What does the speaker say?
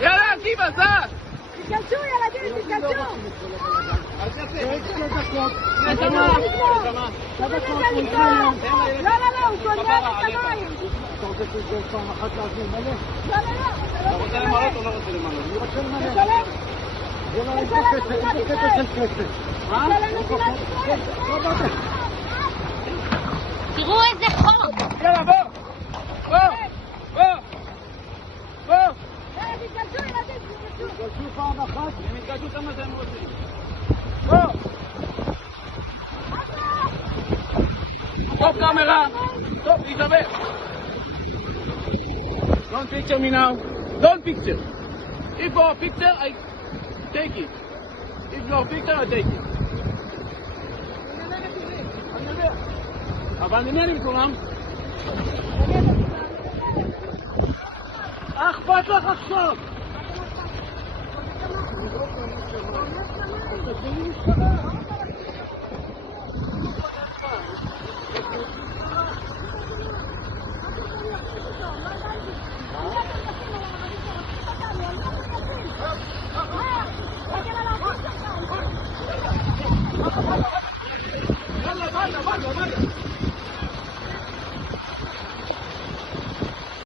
יאללה, קיבה, זז! תיכנסו ילדים, תיכנסו! לא, הוא קונה את המים! אתה רוצה שזה פעם אחת להזמין מלא? לא, אתה רוצה למלות או לא רוצה למלות? אני רוצה למלא. תשלם! זה לא אין פה כסף, אין פה כסף של כסף. מה? תראו איזה חור! יאללה, בוא! תיכנסו ילדים, תיכנסו! תגלשו פעם אחת. הם יתגשו כמה שהם רוצים. Stop camera! Stop, Isabel! Don't picture me now. Don't picture. If you're a picture, I take it. If you're a picture, I take it. אבל למי אני מקומם? אכפת לך עכשיו! יאללה, בואו.